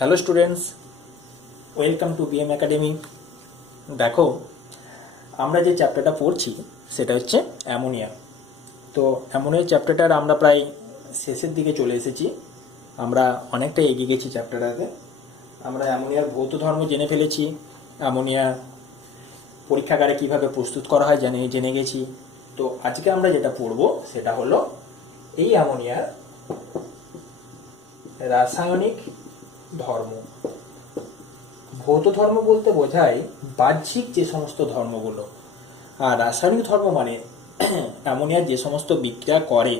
Hello students, welcome to BM academy. দেখো, আমরা যে চ্যাপ্টারটা পড়ছি সেটা হচ্ছে অ্যামোনিয়া। তো অ্যামোনিয়া চ্যাপ্টারটার আমরা প্রায় শেষের দিকে চলে এসেছি। আমরা অনেকটা এগিয়ে গেছি চ্যাপ্টারটাতে। আমরা অ্যামোনিয়ার ভৌত ধর্ম জেনে ফেলেছি, অ্যামোনিয়া পরীক্ষাগারে কীভাবে প্রস্তুত করা হয় জেনে গেছি। তো আজকে আমরা যেটা পড়ব সেটা হলো এই অ্যামোনিয়ার রাসায়নিক ধর্ম। ভৌত ধর্ম বলতে বোঝায় বাহ্যিক যে সমস্ত ধর্মগুলো, আর রাসায়নিক ধর্ম মানে অ্যামোনিয়ার যে সমস্ত বিক্রিয়া করে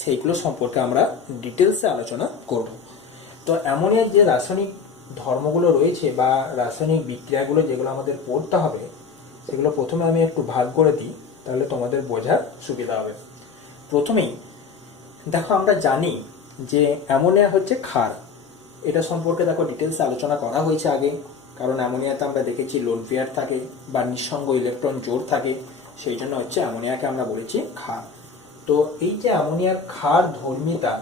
সেইগুলো সম্পর্কে আমরা ডিটেলসে আলোচনা করব। তো অ্যামোনিয়ার যে রাসায়নিক ধর্মগুলো রয়েছে বা রাসায়নিক বিক্রিয়াগুলো যেগুলো আমাদের পড়তে হবে, সেগুলো প্রথমে আমি একটু ভাগ করে দিই, তাহলে তোমাদের বোঝার সুবিধা হবে। প্রথমেই দেখো, আমরা জানি যে অ্যামোনিয়া হচ্ছে ক্ষার। এটা সম্পর্কে দেখো ডিটেলসে আলোচনা করা হয়েছে আগে, কারণ অ্যামোনিয়াতে আমরা দেখেছি লোন পেয়ার থাকে বা নিঃসঙ্গ ইলেকট্রন জোড় থাকে, সেই জন্য হচ্ছে অ্যামোনিয়াকে আমরা বলেছি ক্ষার। তো এই যে অ্যামোনিয়ার ক্ষার ধর্মিতা,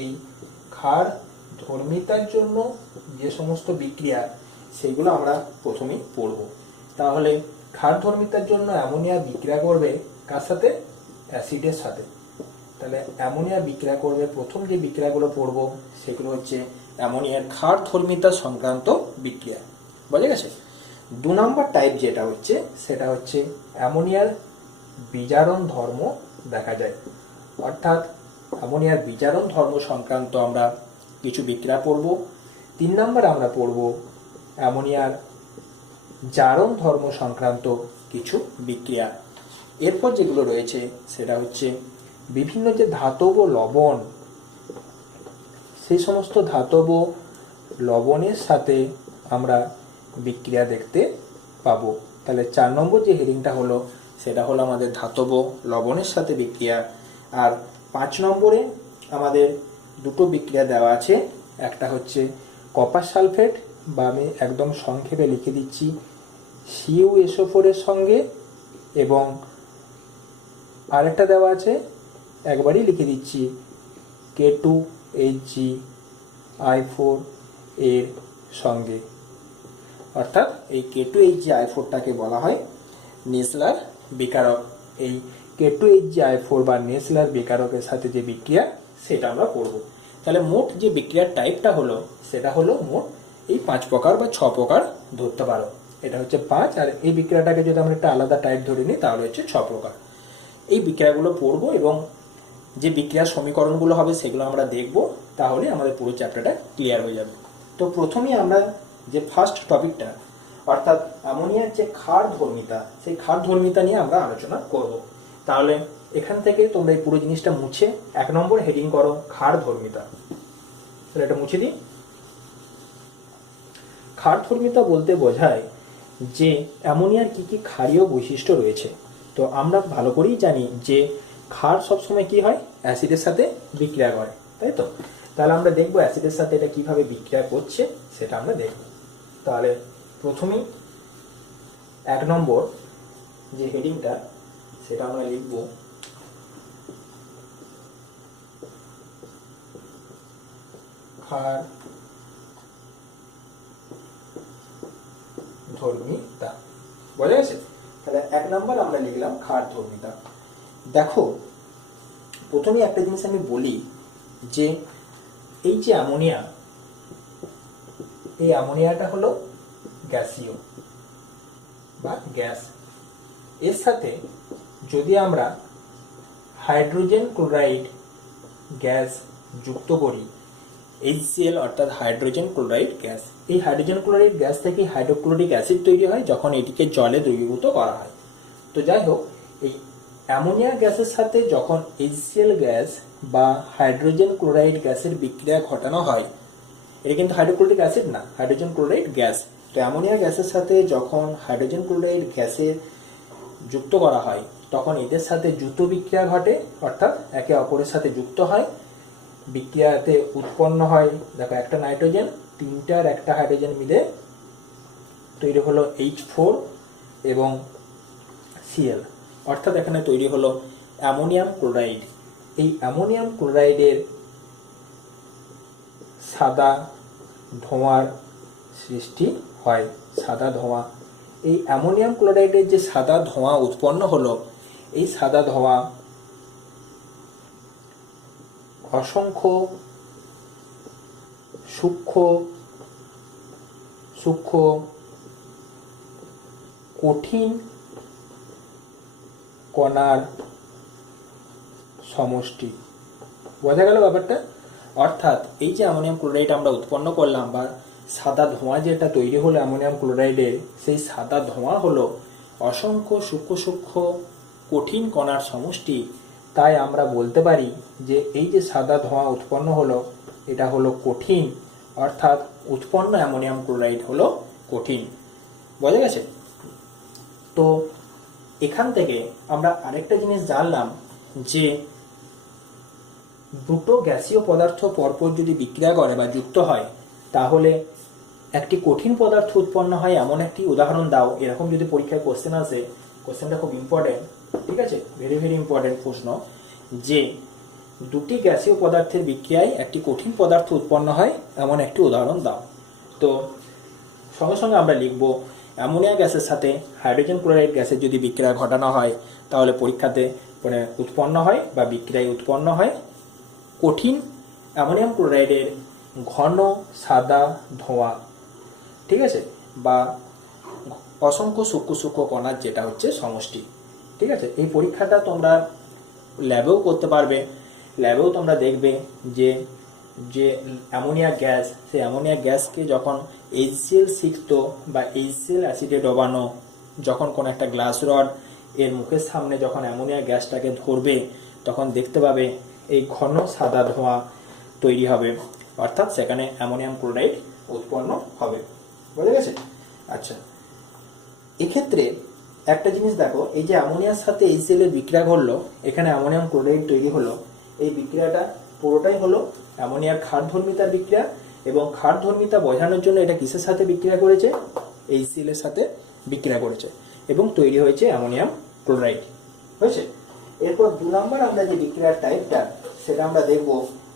এই ক্ষার ধর্মিতার জন্য যে সমস্ত বিক্রিয়া সেইগুলো আমরা প্রথমেই পড়ব। তাহলে ক্ষার ধর্মিতার জন্য অ্যামোনিয়া বিক্রিয়া করবে কার সাথে? অ্যাসিডের সাথে। তাহলে অ্যামোনিয়া বিক্রিয়া করবে, প্রথম যে বিক্রিয়াগুলো পড়ব সেগুলো হচ্ছে অ্যামোনিয়ার ক্ষার ধর্মিতা সংক্রান্ত বিক্রিয়া। বোঝা গেছে? 2 নম্বর টাইপ যেটা হচ্ছে সেটা হচ্ছে অ্যামোনিয়ার বিজারণ ধর্ম দেখা যায়। অর্থাৎ অ্যামোনিয়ার বিজারণ ধর্ম সংক্রান্ত আমরা কিছু বিক্রিয়া পড়ব। 3 নম্বর আমরা পড়ব অ্যামোনিয়ার জারণ ধর্ম সংক্রান্ত কিছু বিক্রিয়া। এরপর যেগুলো রয়েছে সেটা হচ্ছে বিভিন্ন যে ধাতব লবণ, সেই সমস্ত ধাতব লবণের সাথে আমরা বিক্রিয়া দেখতে পাবো। তাহলে 4 নম্বর যে হেডিংটা হলো সেটা হলো আমাদের ধাতব লবণের সাথে বিক্রিয়া। আর 5 নম্বরে আমাদের দুটো বিক্রিয়া দেওয়া আছে। একটা হচ্ছে কপার সালফেট, বা আমি একদম সংক্ষেপে লিখে দিচ্ছি CuSO4 এর সঙ্গে, এবং আরেকটা দেওয়া আছে একবারই লিখে দিচ্ছি K2HgI4 এর সঙ্গে। অর্থাৎ এই K2HgI4টাকে বলা হয় নেসলার বিকারক। এই K2HgI4 বা নেসলার বিকারকের সাথে যে বিক্রিয়া সেটা আমরা করব। তাহলে মোট যে বিক্রিয়ার টাইপটা হলো সেটা হলো মোট এই 5 প্রকার বা 6 প্রকার ধরতে পারো। এটা হচ্ছে 5, আর এই বিক্রিয়াটাকে যদি আমরা একটা আলাদা টাইপ ধরে নিই তাহলে হচ্ছে 6 প্রকার। এই বিক্রিয়াগুলো পড়বো এবং যে বিক্রিয়ার সমীকরণগুলো হবে সেগুলো আমরা দেখব, তাহলে আমাদের পুরো চ্যাপ্টারটা ক্লিয়ার হয়ে যাবে। তো প্রথমেই আমরা যে ফার্স্ট টপিকটা, অর্থাৎ অ্যামোনিয়ার যে ক্ষার ধর্মিতা, সেই ক্ষার ধর্মিতা নিয়ে আমরা আলোচনা করব। তাহলে এখান থেকে তোমরা এই পুরো জিনিসটা মুছে 1 নম্বর হেডিং করো ক্ষার ধর্মিতা। তাহলে এটা মুছে দিই। ক্ষার ধর্মিতা বলতে বোঝায় যে অ্যামোনিয়ার কি কি ক্ষারীয় বৈশিষ্ট্য রয়েছে। তো আমরা ভালো করেই জানি যে ক্ষার সবসময় কি হয়? অ্যাসিডের সাথে বিক্রিয়া করে, তাই তো? তাহলে আমরা দেখবো অ্যাসিডের সাথে এটা কিভাবে বিক্রিয়া করছে সেটা আমরা দেখব। তাহলে প্রথমেই 1 নম্বর যে হেডিংটা সেটা আমরা লিখব ক্ষার ধর্মিতা। বোঝা গেছে? তাহলে 1 নম্বর আমরা লিখলাম ক্ষার ধর্মিতা। দেখো, প্রথমে একটা জিনিস আমি বলি যে এই যে অ্যামোনিয়া, এই অ্যামোনিয়াটা হলো গ্যাসীয় বা গ্যাস। এর সাথে যদি আমরা হাইড্রোজেন ক্লোরাইড গ্যাস যুক্ত করি, HCl অর্থাৎ হাইড্রোজেন ক্লোরাইড গ্যাস, এই হাইড্রোজেন ক্লোরাইড গ্যাস থেকে হাইড্রোক্লোরিক অ্যাসিড তৈরি হয় যখন এটিকে জলে দ্রবীভূত করা হয়। তো যাই হোক, এই অ্যামোনিয়া গ্যাসের সাথে যখন HCl গ্যাস বা হাইড্রোজেন ক্লোরাইড গ্যাসের বিক্রিয়া ঘটানো হয়, এটা কিন্তু হাইড্রোক্লোরিক অ্যাসিড না, হাইড্রোজেন ক্লোরাইড গ্যাস। তো অ্যামোনিয়া গ্যাসের সাথে যখন হাইড্রোজেন ক্লোরাইড গ্যাসের যুক্ত করা হয় তখন এদের সাথে যুত বিক্রিয়া ঘটে, অর্থাৎ একে অপরের সাথে যুক্ত হয়। বিক্রিয়াতে উৎপন্ন হয়, দেখো, একটা নাইট্রোজেন, 3টা আর একটা হাইড্রোজেন মিলে তৈরি হলো H4 এবং Cl, অর্থাৎ এখানে তৈরি হলো অ্যামোনিয়াম ক্লোরাইড। এই অ্যামোনিয়াম ক্লোরাইডের সাদা ধোঁয়ার সৃষ্টি হয়, সাদা ধোঁয়া। এই অ্যামোনিয়াম ক্লোরাইডের যে সাদা ধোঁয়া উৎপন্ন হলো, এই সাদা ধোঁয়া অসংখ্য সূক্ষ্ম সূক্ষ্ম কঠিন কণার সমষ্টি। বোঝা গেল ব্যাপারটা? অর্থাৎ এই যে অ্যামোনিয়াম ক্লোরাইড আমরা উৎপন্ন করলাম, বা সাদা ধোঁয়া যেটা তৈরি হলো অ্যামোনিয়াম ক্লোরাইডের, সেই সাদা ধোঁয়া হলো অসংখ্য সূক্ষ্ম সূক্ষ্ম কঠিন কণার সমষ্টি। তাই আমরা বলতে পারি যে এই যে সাদা ধোঁয়া উৎপন্ন হলো, এটা হলো কঠিন, অর্থাৎ উৎপন্ন অ্যামোনিয়াম ক্লোরাইড হলো কঠিন। বোঝা গেছে? তো এখান থেকে আমরা আরেকটা জিনিস জানলাম যে দুটো গ্যাসীয় পদার্থ পরপর যদি বিক্রিয়া করে বা যুক্ত হয়, তাহলে একটি কঠিন পদার্থ উৎপন্ন হয় এমন একটি উদাহরণ দাও। এরকম যদি পরীক্ষায় কোশ্চেন আসে, কোশ্চেনটা খুব ইম্পর্টেন্ট, ঠিক আছে, ভেরি ভেরি ইম্পর্টেন্ট প্রশ্ন, যে দুটি গ্যাসীয় পদার্থের বিক্রিয়ায় একটি কঠিন পদার্থ উৎপন্ন হয় এমন একটি উদাহরণ দাও। তো সঙ্গে সঙ্গে আমরা লিখব, অ্যামোনিয়া গ্যাসের সাথে হাইড্রোজেন ক্লোরাইড গ্যাসের যদি বিক্রিয়া ঘটানো হয়, তাহলে পরীক্ষাতে উৎপন্ন হয় বা বিক্রিয়ায় উৎপন্ন হয় কঠিন অ্যামোনিয়াম ক্লোরাইডের ঘন সাদা ধোঁয়া, ঠিক আছে, বা অসংখ্য সূক্ষ্ম সূক্ষ্ম কণার যেটা হচ্ছে সমষ্টি। ঠিক আছে, এই পরীক্ষাটা তোমরা ল্যাবেও করতে পারবে। ল্যাবেও তোমরা দেখবে যে যে অ্যামোনিয়া গ্যাস, সেই অ্যামোনিয়া গ্যাসকে যখন HCl সিক্ত বা HCl অ্যাসিডে ডোবানো, যখন কোনো একটা গ্লাস রড এর মুখের সামনে যখন অ্যামোনিয়া গ্যাসটাকে ধরবে, তখন দেখতে পাবে এই ঘন সাদা ধোঁয়া তৈরি হবে, অর্থাৎ সেখানে অ্যামোনিয়াম ক্লোরাইড উৎপন্ন হবে। বুঝে গেছে? আচ্ছা, এক্ষেত্রে একটা জিনিস দেখো, এই যে অ্যামোনিয়ার সাথে HCl এর বিক্রিয়া ঘটলো, এখানে অ্যামোনিয়াম ক্লোরাইড তৈরি হলো, এই বিক্রিয়াটা পুরোটাই হলো অ্যামোনিয়ার ক্ষারধর্মিতার বিক্রিয়া, এবং ক্ষারধর্মিতা বোঝানোর জন্য এটা কিসের সাথে বিক্রিয়া করেছে? HCl এর সাথে বিক্রিয়া করেছে, এবং তৈরি হয়েছে অ্যামোনিয়াম ক্লোরাইড। হয়েছে? এরপর 2 নম্বর আমরা যে বিক্রিয়ার টাইপটা, সেটা আমরা দেখব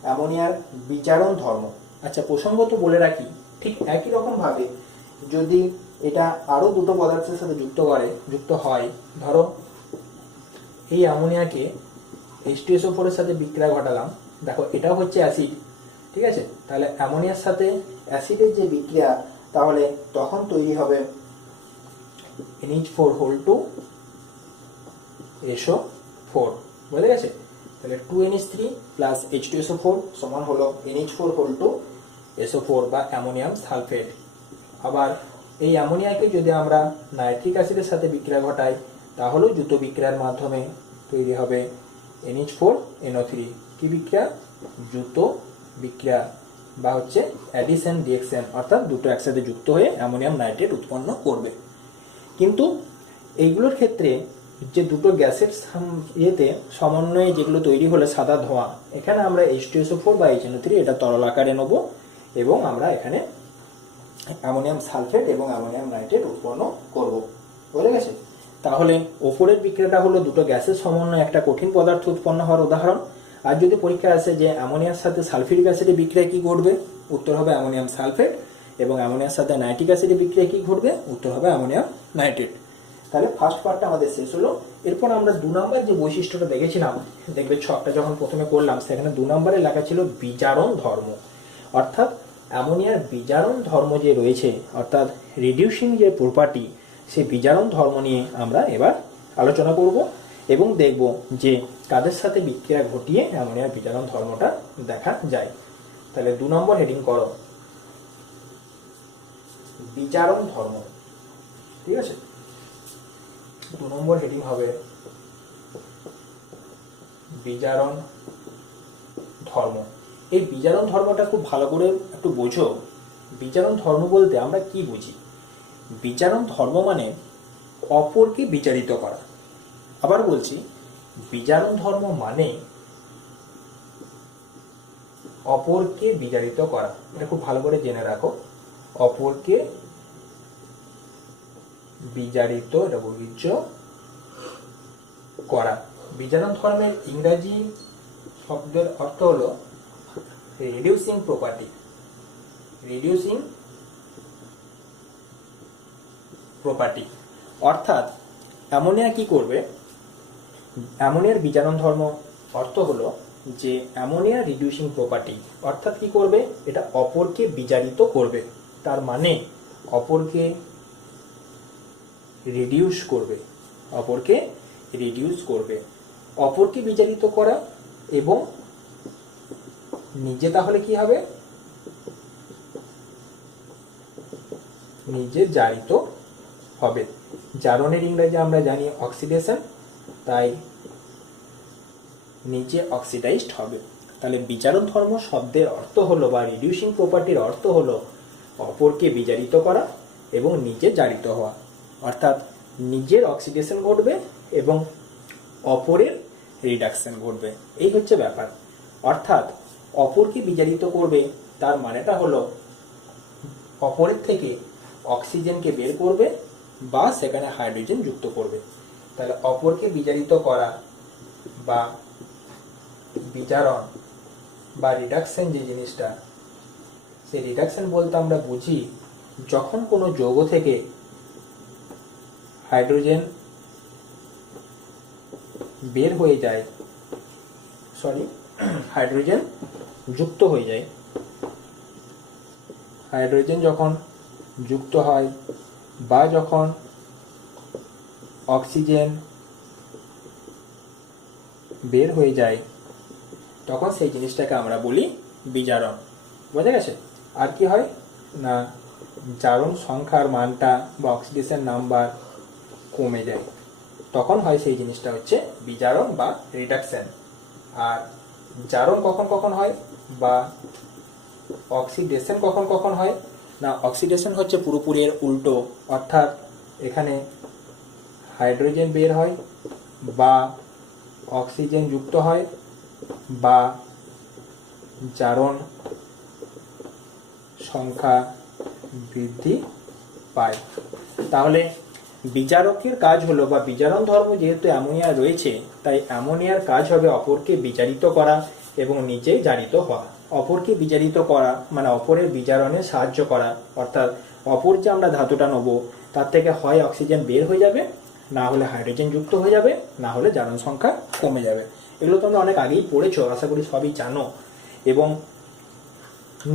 অ্যামোনিয়ার বিজারণ ধর্ম। আচ্ছা, প্রসঙ্গত বলে রাখি, ঠিক একই রকম ভাবে যদি এটা আরো দুটো পদার্থের সাথে যুক্ত হয়, ধরো এই অ্যামোনিয়াকে H2SO4 এর সাথে বিক্রিয়া ঘটালাম, দেখো এটাও হচ্ছে অ্যাসিড, ঠিক আছে, তাহলে অ্যামোনিয়ার সাথে অ্যাসিডের যে বিক্রিয়া, তাহলে তখন তৈরি হবে NH4 SO4। বুঝে গেছে? তাহলে 2NH3 প্লাস H2SO4 সমান হলো NH4 SO4 বা অ্যামোনিয়াম সালফেট। আবার এই অ্যামোনিয়াকে যদি আমরা নাইট্রিক অ্যাসিডের সাথে বিক্রিয়া ঘটাই, তাহলেও দ্রুত বিক্রিয়ার মাধ্যমে তৈরি হবে NH4NO3। কি বিক্রিয়া? দ্রুত বিক্রিয়া, বা হচ্ছে অ্যাডিশন রিঅ্যাকশন, অর্থাৎ দুটো একসাথে যুক্ত হয়ে অ্যামোনিয়াম নাইট্রেট উৎপন্ন করবে। কিন্তু এইগুলোর ক্ষেত্রে যে দুটো গ্যাসের সমন্বয়ে যেগুলো তৈরি হলে সাদা ধোঁয়া, এখানে আমরা H2SO4 বা HNO3 এটা তরল আকারে নেব, এবং আমরা এখানে অ্যামোনিয়াম সালফেট এবং অ্যামোনিয়াম নাইট্রেট উৎপন্ন করব। বুঝে গেছে? তাহলে ওপরের বিক্রিয়াটা হলো দুটো গ্যাসের সমন্বয়ে একটা কঠিন পদার্থ উৎপন্ন হওয়ার উদাহরণ। আর যদি পরীক্ষা আসে যে অ্যামোনিয়ার সাথে সালফিউরিক অ্যাসিডের বিক্রিয়া কি ঘটবে, উত্তর হবে অ্যামোনিয়াম সালফেট, এবং অ্যামোনিয়ার সাথে নাইট্রিক অ্যাসিডের বিক্রিয়া কি ঘটবে, উত্তর হবে অ্যামোনিয়াম নাইট্রেট। তাহলে ফার্স্ট পার্টটা আমাদের শেষ হলো। এরপর আমরা 2 নম্বর যে বৈশিষ্ট্যটা দেখেছিলাম, দেখবে ছকটা যখন প্রথমে করলাম, সেখানে 2 নম্বরে লেখা ছিল বিজারণ ধর্ম, অর্থাৎ অ্যামোনিয়ার বিজারণ ধর্ম যে রয়েছে, অর্থাৎ রিডিউসিং যে প্রপার্টি, সেই বিজারণ ধর্ম নিয়ে আমরা এবার আলোচনা করব, এবং দেখব যে কাদের সাথে বিক্রিয়া ঘটিয়ে অ্যামোনিয়ার বিজারণ ধর্মটা দেখা যায়। তাহলে 2 নম্বর হেডিং করো বিজারণ ধর্ম। ঠিক আছে, 2 নম্বর হেডিং হবে বিজারণ ধর্ম। এই বিজারণ ধর্মটা খুব ভালো করে একটু বোঝো। বিজারণ ধর্ম বলতে আমরা কি বুঝি? বিজারণ ধর্ম মানে অপরকে বিচারিত করা। আবার বলছি, বিজারণ ধর্ম মানে অপরকে বিচারিত করা। এটা খুব ভালো করে জেনে রাখো, অপরকে বিচারিত, এটা বর্গীজ করা। বিজারণ ধর্মের ইংরাজি শব্দের অর্থ হলো রিডিউসিং প্রপার্টি। Reducing property. অর্থাৎ অ্যামোনিয়া কি করবে, অ্যামোনিয়ার বিজারণ ধর্ম অর্থ হলো যে অ্যামোনিয়া রিডিউসিং প্রপার্টি, অর্থাৎ কি করবে, এটা অপরকে বিজারিত করবে। তার মানে অপরকে রিডিউস করবে, অপরকে রিডিউস করবে। অপরকে বিজারিত করা এবং নিজে তাহলে কি হবে, নিজে জারিত হবে। জারণের ইংরেজি আমরা জানি অক্সিডেশন, তাই নিজে অক্সিডাইজড হবে। তাহলে বিজারণ ধর্ম শব্দের অর্থ হলো বা রিডিউসিং প্রপার্টির অর্থ হলো অপরকে বিজারিত করা এবং নিজে জারিত হওয়া। অর্থাৎ নিজের অক্সিডেশন ঘটবে এবং অপরের রিডাকশন ঘটবে, এই হচ্ছে ব্যাপার। অর্থাৎ অপরকে বিজারিত করবে তার মানেটা হলো অপরের থেকে অক্সিজেনকে বের করবে বা সেখানে হাইড্রোজেন যুক্ত করবে। তাহলে অপরকে বিজারিত করা বা বিজারণ বা রিডাকশন যে জিনিসটা, সেই রিডাকশন বলতে আমরা বুঝি যখন কোনো যৌগ থেকে হাইড্রোজেন বের হয়ে যায়, হাইড্রোজেন যুক্ত হয়ে যায়। হাইড্রোজেন যখন যুক্ত হয় বা যখন অক্সিজেন বের হয়ে যায়, তখন সেই জিনিসটাকে আমরা বলি বিজারণ। বোঝা গেছে? আর কি হয় না, জারণ সংখ্যার মানটা বা অক্সিডেশন নাম্বার কমে যায়, তখন হয় সেই জিনিসটা হচ্ছে বিজারণ বা রিডাকশন। আর জারণ কখন কখন হয় বা অক্সিডেশন কখন কখন হয় না, অক্সিডেশন হচ্ছে পুরোপুরি এর উল্টো। অর্থাৎ এখানে হাইড্রোজেন বের হয় বা অক্সিজেন যুক্ত হয় বা জারণ সংখ্যা বৃদ্ধি পায়। তাহলে বিজারকের কাজ হলো বা বিজারণ ধর্ম যেহেতু অ্যামোনিয়া রয়েছে, তাই অ্যামোনিয়ার কাজ হবে অপরকে বিজারিত করা এবং নিজেই জারিত হওয়া। অপরকে বিজারিত করা মানে অপরের বিজারণে সাহায্য করা। অর্থাৎ অপর যে আমরা ধাতুটা নেবো তার থেকে হয় অক্সিজেন বের হয়ে যাবে, না হলে হাইড্রোজেন যুক্ত হয়ে যাবে, না হলে জারণ সংখ্যা কমে যাবে। এগুলো তোমরা অনেক আগেই পড়েছো, আশা করি সবই জানো। এবং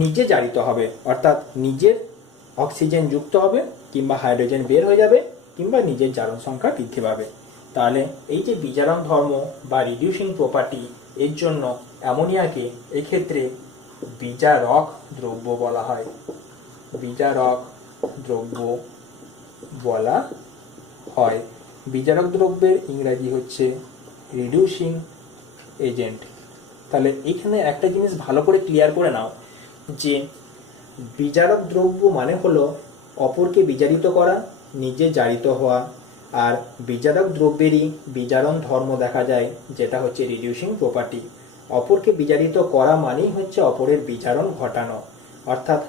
নিজে জারিত হবে, অর্থাৎ নিজের অক্সিজেন যুক্ত হবে কিংবা হাইড্রোজেন বের হয়ে যাবে কিংবা নিজের জারণ সংখ্যা বৃদ্ধি পাবে। তাহলে এই যে বিজারণ ধর্ম বা রিডিউসিং প্রপার্টি, এর জন্য অ্যামোনিয়াকে এক্ষেত্রে বিজারক দ্রব্য বলা হয়। বিজারক দ্রব্য বলা হয়। বিজারক দ্রব্যের ইংরাজি হচ্ছে রিডিউসিং এজেন্ট। তাহলে এখানে একটা জিনিস ভালো করে ক্লিয়ার করে নাও যে বিজারক দ্রব্য মানে হলো অপরকে বিজারিত করা, নিজে জারিত হওয়া। আর বিজারক দ্রব্যেরই বিজারণ ধর্ম দেখা যায়, যেটা হচ্ছে রিডিউসিং প্রপার্টি। অপরকে বিজারিত করা মানেই হচ্ছে অপরের বিজারণ ঘটানো, অর্থাৎ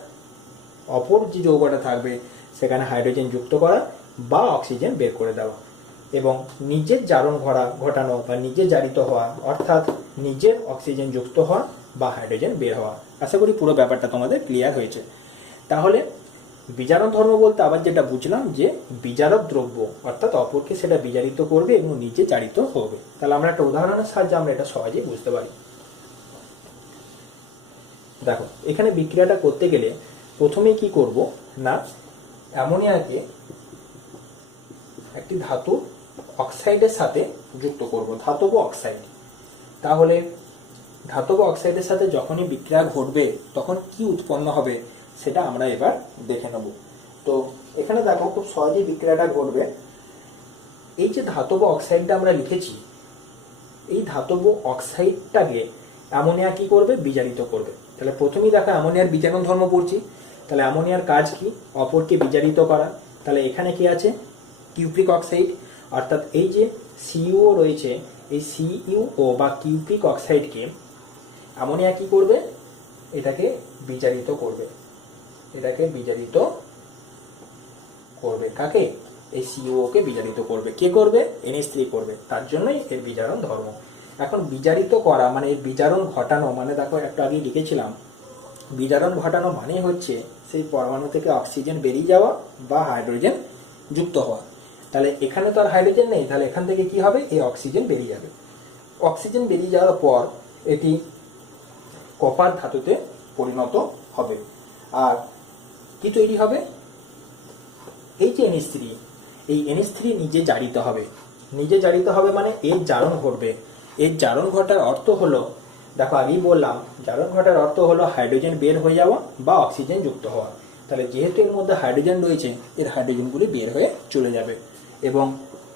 অপর যে যৌগটা থাকবে সেখানে হাইড্রোজেন যুক্ত করা বা অক্সিজেন বের করে দেওয়া। এবং নিজের জারণ ঘটানো বা নিজে জারিত হওয়া, অর্থাৎ নিজের অক্সিজেন যুক্ত হওয়া বা হাইড্রোজেন বের হওয়া। আশা করি পুরো ব্যাপারটা তোমাদের ক্লিয়ার হয়েছে। তাহলে বিজারণ ধর্ম বলতে আবার যেটা বুঝলাম যে বিজারক দ্রব্য, অর্থাৎ অপরকে সেটা বিজারিত করবে এবং নিজে জারিত হবে। তাহলে আমরা একটা উদাহরণের সাহায্যে আমরা এটা সহজেই বুঝতে পারি। দেখো, এখানে বিক্রিয়াটা করতে গেলে প্রথমে কি করব না, অ্যামোনিয়াকে একটি ধাতু অক্সাইডের সাথে যুক্ত করব, ধাতব অক্সাইড। তাহলে ধাতব অক্সাইডের সাথে যখনই বিক্রিয়া ঘটবে তখন কি উৎপন্ন হবে সেটা আমরা এবার দেখে নেব। তো এখানে দেখো খুব সহজেই বিক্রিয়াটা ঘটবে। এই যে ধাতব অক্সাইডটা আমরা লিখেছি, এই ধাতব অক্সাইডটাকে অ্যামোনিয়া কি করবে, বিজারিত করবে। তাহলে প্রথমেই দেখো অ্যামোনিয়ার বিজারণ ধর্ম পড়ছি। তাহলে অ্যামোনিয়ার কাজ কি, অপরকে বিজারিত করা। তাহলে এখানে কি আছে, কিউপ্রিক অক্সাইড, অর্থাৎ এই যে সিইউ রয়েছে, এই সিইউও বা কিউপ্রিক অক্সাইডকে অ্যামোনিয়া কি করবে, এটাকে বিজারিত করবে। এটাকে বিজারিত করবে কাকে, এই সিইউ কে বিজারিত করবে। কে করবে, NH3 করবে। তার জন্যই এর বিজারণ ধর্ম। এখন বিজারিত করা মানে এর বিজারণ ঘটানো মানে দেখো একটু আগে লিখেছিলাম বিজারণ ঘটানো মানে হচ্ছে সেই পরমাণু থেকে অক্সিজেন বেরিয়ে যাওয়া বা হাইড্রোজেন যুক্ত হওয়া। তাহলে এখানে তো আর হাইড্রোজেন নেই, তাহলে এখান থেকে কি হবে, এই অক্সিজেন বেরিয়ে যাবে। অক্সিজেন বেরিয়ে যাওয়ার পর এটি কপার ধাতুতে পরিণত হবে। আর কি তৈরি হবে, এই যে NH3, এই NH3 নিজে জারিত হবে। নিজে জারিত হবে মানে এর জারণ ঘটবে। এর জারণ ঘটার অর্থ হলো, দেখো আগেই বললাম, জারণ ঘটার অর্থ হলো হাইড্রোজেন বের হয়ে যাওয়া বা অক্সিজেন যুক্ত হওয়া। তাহলে যেহেতু এর মধ্যে হাইড্রোজেন রয়েছে, এর হাইড্রোজেনগুলি বের হয়ে চলে যাবে এবং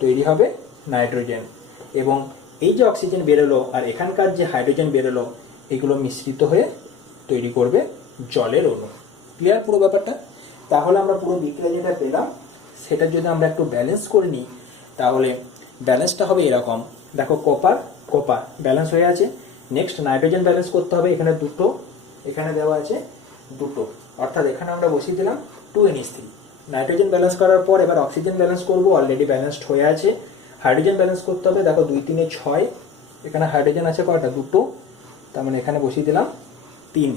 তৈরি হবে নাইট্রোজেন। এবং এই যে অক্সিজেন বেরোলো আর এখানকার যে হাইড্রোজেন বেরোলো, এগুলো মিশ্রিত হয়ে তৈরি করবে জলের অণু। ক্লিয়ার পুরো ব্যাপারটা? তাহলে আমরা পুরো বিক্রিয়া যেটা পেলাম সেটা যদি আমরা একটু ব্যালেন্স করে নিই, তাহলে ব্যালেন্সটা হবে এরকম। দেখো কপার কপার ব্যালেন্স হয়ে আছে। নেক্সট নাইট্রোজেন ব্যালেন্স করতে হবে, এখানে দুটো, এখানে দেওয়া আছে দুটো, অর্থাৎ এখানে আমরা বসিয়ে দিলাম 2NH3। নাইট্রোজেন ব্যালেন্স করার পর এবার অক্সিজেন ব্যালেন্স করবো, অলরেডি ব্যালেন্সড হয়ে আছে। হাইড্রোজেন ব্যালেন্স করতে হবে, দেখো 2 3 6, এখানে হাইড্রোজেন আছে কয়টা, দুটো, তার মানে এখানে বসিয়ে দিলাম 3,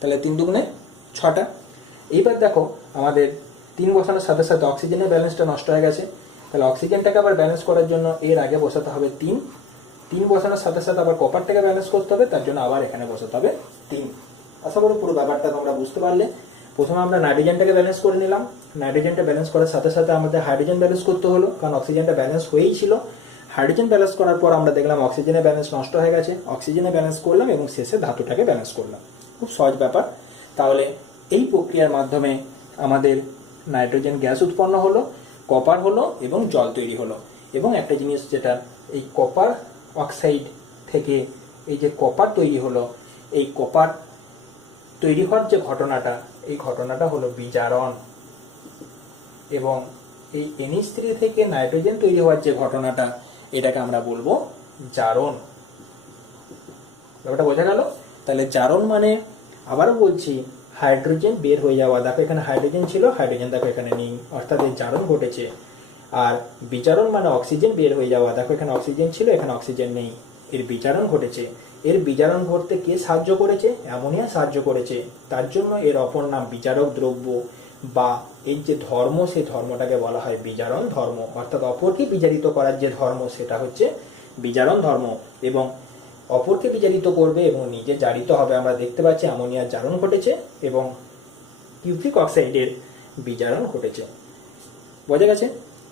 তাহলে 3 দুগুণে 6টা। এইবার দেখো আমাদের 3 বসানোর সাথে সাথে অক্সিজেনের ব্যালেন্সটা নষ্ট হয়ে গেছে, তাহলে অক্সিজেনটাকে আবার ব্যালেন্স করার জন্য এর আগে বসাতে হবে 3, 3 বসানোর সাথে সাথে আবার কপারটাকে ব্যালেন্স করতে হবে, তার জন্য আবার এখানে বসাতে হবে 3। আশা করি পুরো ব্যাপারটা তোমরা বুঝতে পারলে। প্রথমে আমরা নাইট্রোজেনটাকে ব্যালেন্স করে নিলাম, নাইট্রোজেনটা ব্যালেন্স করার সাথে সাথে আমাদের হাইড্রোজেন ব্যালেন্স করতে হলো, কারণ অক্সিজেনটা ব্যালেন্স হয়েই ছিল। হাইড্রোজেন ব্যালেন্স করার পর আমরা দেখলাম অক্সিজেনের ব্যালেন্স নষ্ট হয়ে গেছে, অক্সিজেনে ব্যালেন্স করলাম এবং শেষে ধাতুটাকে ব্যালেন্স করলাম। খুব সহজ ব্যাপার। তাহলে এই প্রক্রিয়ার মাধ্যমে আমাদের নাইট্রোজেন গ্যাস উৎপন্ন হলো, কপার হলো এবং জল তৈরি হলো। এবং একটা জিনিস যেটা, এই কপার অক্সাইড থেকে এই যে কপার তৈরি হলো, এই কপার তৈরি হওয়ার যে ঘটনাটা, এই ঘটনাটা হলো বিজারণ। এবং এই NH3 থেকে নাইট্রোজেন তৈরি হওয়ার যে ঘটনাটা, এটাকে আমরা বলবো জারণ। ব্যাপারটা বোঝা গেল? তাহলে জারণ মানে, আবারও বলছি, হাইড্রোজেন বের হয়ে যাওয়া। দেখো এখানে হাইড্রোজেন ছিল, হাইড্রোজেন দেখো এখানে নেই, অর্থাৎ এই জারণ ঘটেছে। আর বিজারণ মানে অক্সিজেন বের হয়ে যাওয়া। দেখো এখানে অক্সিজেন ছিল, এখানে অক্সিজেন নেই, এর বিজারণ ঘটেছে। এর বিজারণ ঘটতে কে সাহায্য করেছে? অ্যামোনিয়া সাহায্য করেছে। তার জন্য এর অপর নাম বিজারক দ্রব্য, বা এর যে ধর্ম, সেই ধর্মটাকে বলা হয় বিজারণ ধর্ম। অর্থাৎ অপরকে বিজারিত করার যে ধর্ম, সেটা হচ্ছে বিজারণ ধর্ম। এবং অপরকে বিজারিত করবে এবং নিজে জারিত হবে। আমরা দেখতে পাচ্ছি অ্যামোনিয়ার জারণ ঘটেছে এবং কিউপ্রিক অক্সাইডের বিজারণ ঘটেছে। বোঝা গেছে?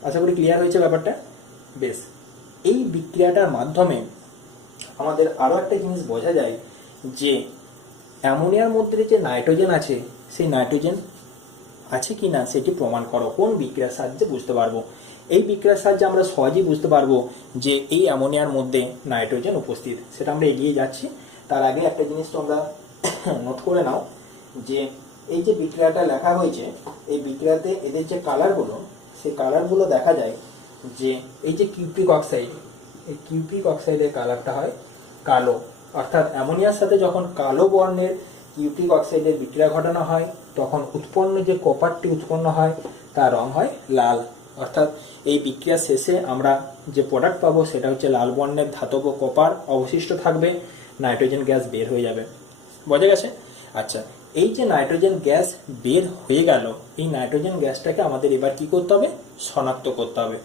আশা করি ক্লিয়ার হয়েছে ব্যাপারটা। বেশ, এই বিক্রিয়াটার মাধ্যমে আমাদের আরো একটা জিনিস বোঝা যায় যে অ্যামোনিয়ার মধ্যে যে নাইট্রোজেন আছে, সেই নাইট্রোজেন আছে কিনা সেটি প্রমাণ করো। কোন বিক্রিয়ার সাহায্যে বুঝতে পারবো? এই বিক্রিয়ার সাহায্যে আমরা সহজেই বুঝতে পারবো যে এই অ্যামোনিয়ার মধ্যে নাইট্রোজেন উপস্থিত। সেটা আমরা এগিয়ে যাচ্ছি। তার আগে একটা জিনিস তোমরা নোট করে নাও, যে এই যে বিক্রিয়াটা লেখা হয়েছে, এই বিক্রিয়াতে এদের যে কালারগুলো, সেই কালারগুলো দেখা যায় যে এই যে কিউপ্রিক অক্সাইড, এই কিউপ্রিক অক্সাইডের কালারটা হয় কালো। অর্থাৎ অ্যামোনিয়ার সাথে যখন কালো বর্ণের কিউপ্রিক অক্সাইডের বিক্রিয়া ঘটানো হয়, তখন উৎপন্ন যে কপারটি উৎপন্ন হয় তার রং হয় লাল। অর্থাৎ এই বিক্রিয়া শেষে আমরা যে প্রোডাক্ট পাবো সেটা হচ্ছে লাল বর্ণের ধাতব কপার অবশিষ্ট থাকবে, নাইট্রোজেন গ্যাস বের হয়ে যাবে। বোঝা গেছে? আচ্ছা, এই যে নাইট্রোজেন গ্যাস বের হয়ে গেল, এই নাইট্রোজেন গ্যাসটাকে আমাদের এবার কি করতে হবে? শনাক্ত করতে হবে।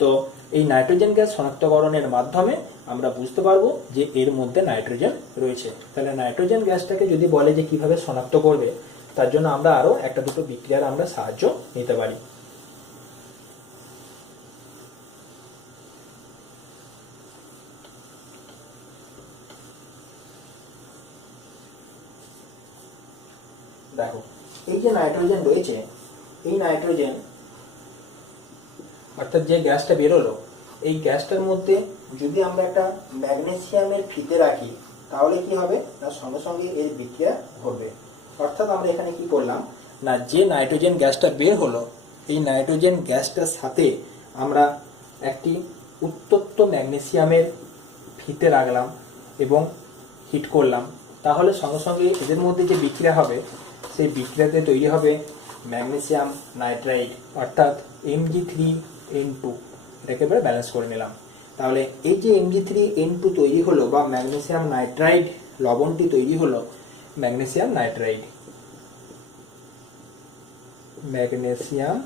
তো এই নাইট্রোজেন গ্যাস শনাক্তকরণের মাধ্যমে আমরা বুঝতে পারবো যে এর মধ্যে নাইট্রোজেন রয়েছে। তাহলে নাইট্রোজেন গ্যাসটাকে যদি বলে যে কিভাবে শনাক্ত করবে, তার জন্য আমরা আরো একটা দুটো বিক্রিয়ার আমরা সাহায্য নিতে পারি। দেখো এই যে নাইট্রোজেন রয়েছে, এই নাইট্রোজেন অর্থাৎ যে গ্যাসটা বেরোলো, এই গ্যাসটার মধ্যে যদি আমরা একটা ম্যাগনেসিয়ামের ফিতে রাখি, তাহলে কি হবে না, সঙ্গে সঙ্গে এর বিক্রিয়া ঘটবে। অর্থাৎ আমরা এখানে কি করলাম না, যে নাইট্রোজেন গ্যাসটা বের হলো, এই নাইট্রোজেন গ্যাসটার সাথে আমরা একটি উত্তপ্ত ম্যাগনেসিয়ামের ফিতে রাখলাম এবং হিট করলাম, তাহলে সঙ্গে সঙ্গে এদের মধ্যে যে বিক্রিয়া হবে, সেই বিক্রিয়াতে তৈরি হবে ম্যাগনেসিয়াম নাইট্রাইড, অর্থাৎ Mg3N2। এটাকে এবারে ব্যালেন্স করে নিলাম। তাহলে এই যে Mg3N2 তৈরি হলো বা ম্যাগনেসিয়াম নাইট্রাইড লবণটি তৈরি হলো, ম্যাগনেসিয়াম নাইট্রাইড, ম্যাগনেসিয়াম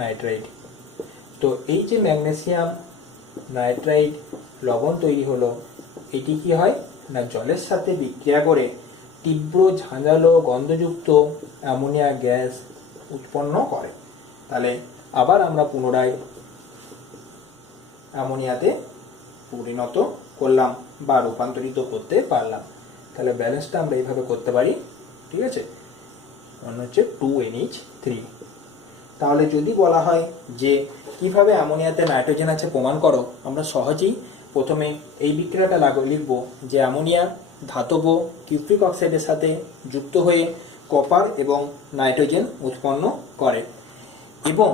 নাইট্রাইট। তো এই যে ম্যাগনেসিয়াম নাইট্রাইট লবণ তৈরি হলো, এটি কি হয় না জলের সাথে বিক্রিয়া করে তীব্র ঝাঁঝালো গন্ধযুক্ত অ্যামোনিয়া গ্যাস উৎপন্ন করে। তাহলে আবার আমরা পুনরায় অ্যামোনিয়াতে পরিণত করলাম বা রূপান্তরিত করতে পারলাম। তাহলে ব্যালেন্সটা আমরা এইভাবে করতে পারি, ঠিক আছে। মানে হচ্ছে 2NH3। তাহলে যদি বলা হয় যে কিভাবে অ্যামোনিয়াতে নাইট্রোজেন আছে প্রমাণ করো, আমরা সহজেই প্রথমে এই বিক্রিয়াটা লিখব যে অ্যামোনিয়া ধাতব কিউপ্রিক অক্সাইডের সাথে যুক্ত হয়ে কপার এবং নাইট্রোজেন উৎপন্ন করে, এবং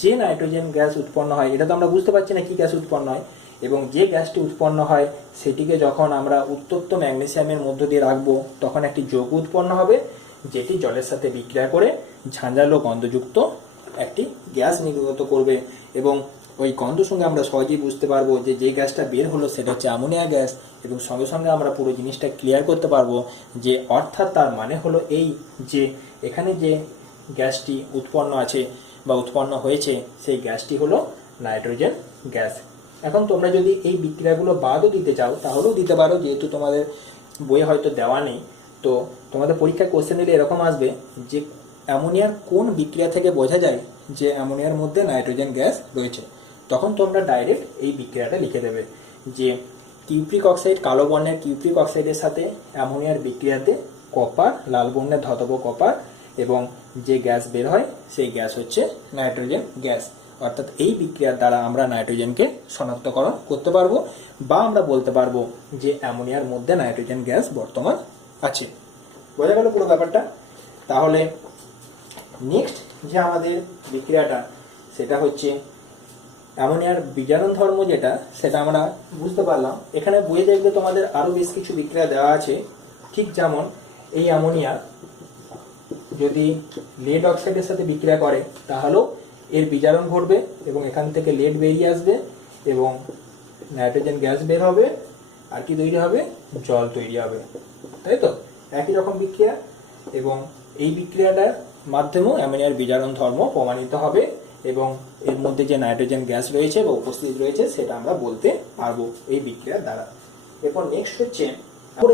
যে নাইট্রোজেন গ্যাস উৎপন্ন হয়, এটা তো আমরা বুঝতে পারছি না কি গ্যাস উৎপন্ন হয়, এবং যে গ্যাসটি উৎপন্ন হয় সেটিকে যখন আমরা উত্তপ্ত ম্যাগনেসিয়ামের মধ্য দিয়ে রাখবো তখন একটি যৌগ উৎপন্ন হবে, যেটি জলের সাথে বিক্রিয়া করে ঝাঁঝালো গন্ধযুক্ত একটি গ্যাস নির্গত করবে। এবং ওই গন্ধ সঙ্গে আমরা সহজেই বুঝতে পারবো যে যে গ্যাসটা বের হলো সেটা হচ্ছে অ্যামোনিয়া গ্যাস, এবং সঙ্গে সঙ্গে আমরা পুরো জিনিসটা ক্লিয়ার করতে পারবো যে অর্থাৎ তার মানে হলো এই যে এখানে যে গ্যাসটি উৎপন্ন আছে বা উৎপন্ন হয়েছে সেই গ্যাসটি হলো নাইট্রোজেন গ্যাস। এখন তোমরা যদি এই বিক্রিয়াগুলো বাদও দিতে চাও তাহলেও দিতে পারো, যেহেতু তোমাদের বইয়ে হয়তো দেওয়া নেই। তো তোমাদের পরীক্ষায় কোশ্চেন দিলে এরকম আসবে যে অ্যামোনিয়ার কোন বিক্রিয়া থেকে বোঝা যায় যে অ্যামোনিয়ার মধ্যে নাইট্রোজেন গ্যাস রয়েছে, তখন তোমরা ডাইরেক্ট এই বিক্রিয়াটা লিখে দেবে যে কিউপ্রিক অক্সাইড, কালো বর্ণের কিউপ্রিক অক্সাইডের সাথে অ্যামোনিয়ার বিক্রিয়াতে কপার, লাল বর্ণের ধাতব কপার, এবং যে গ্যাস বের হয় সেই গ্যাস হচ্ছে নাইট্রোজেন গ্যাস। অর্থাৎ এই বিক্রিয়ার দ্বারা আমরা নাইট্রোজেনকে শনাক্তকরণ করতে পারবো, বা আমরা বলতে পারবো যে অ্যামোনিয়ার মধ্যে নাইট্রোজেন গ্যাস বর্তমান আছে। বোঝা গেল পুরো ব্যাপারটা? তাহলে নেক্সট যে আমাদের বিক্রিয়াটা সেটা হচ্ছে অ্যামোনিয়ার বিজারণ ধর্ম, যেটা সেটা আমরা বুঝতে পারলাম। এখানে বইয়ে দেখবে তোমাদের আরো বেশ কিছু বিক্রিয়া দেওয়া আছে, ঠিক যেমন এই অ্যামোনিয়া যদি লেড অক্সাইডের সাথে বিক্রিয়া করে তাহলেও এর বিজারণ ঘটবে এবং এখান থেকে লেড বেরিয়ে আসবে এবং নাইট্রোজেন গ্যাস বের হবে, আর কি তৈরি হবে, জল তৈরি হবে, তাই তো? একই রকম বিক্রিয়া, এবং এই বিক্রিয়াটার মাধ্যমেও অ্যামোনিয়ার বিজারণ ধর্ম প্রমাণিত হবে, এবং এর মধ্যে যে নাইট্রোজেন গ্যাস রয়েছে বা উপস্থিত রয়েছে সেটা আমরা বলতে পারবো এই বিক্রিয়ার দ্বারা। এরপর নেক্সট হচ্ছে